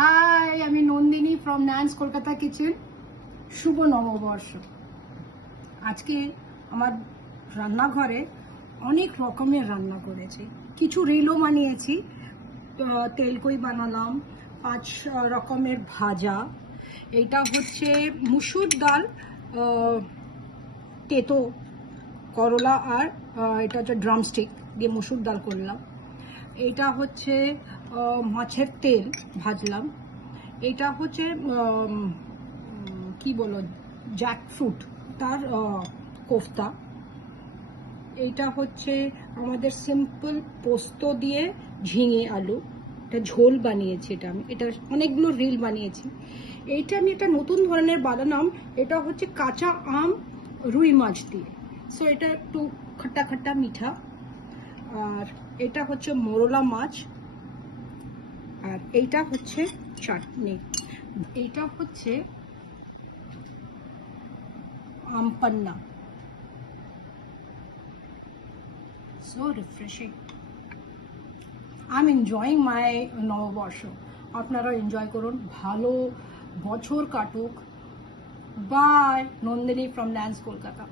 High, আমি Nandini from ন্যান্স Kolkata kitchen. শুভ নববর্ষ। আজকে আমার রান্নাঘরে অনেক রকমের রান্না করেছি, কিছু রিলও বানিয়েছি, তেলকই বানালাম, 5 রকমের ভাজা। এটা হচ্ছে মুসুর ডাল, তেতো করলা আর এটা হচ্ছে ড্রামস্টিক দিয়ে মুসুর ডাল করলাম। এটা হচ্ছে মাছের তেল ভাজলাম। এটা হচ্ছে কি বলো, জ্যাকফ্রুট, তার কোফতা। এইটা হচ্ছে আমাদের সিম্পল পোস্ত দিয়ে ঝিঙে আলু, এটা ঝোল বানিয়েছি। এটা অনেকগুলো রিল বানিয়েছি। এইটা আমি একটা নতুন ধরনের বানালাম, এটা হচ্ছে কাঁচা আম রুই মাছ দিয়ে। সো এটা একটু খট্টা খট্টা মিঠা। আর এটা হচ্ছে মোরলা মাছ। আর এইটা হচ্ছে চাটনি। এইটা হচ্ছে aam panna. So refreshing. I'm enjoying my নববর্ষ। আপনারা এনজয় করুন, ভালো বছর কাটুক। বাই। নন্দিনী ফ্রম ন্যান্স কলকাতা।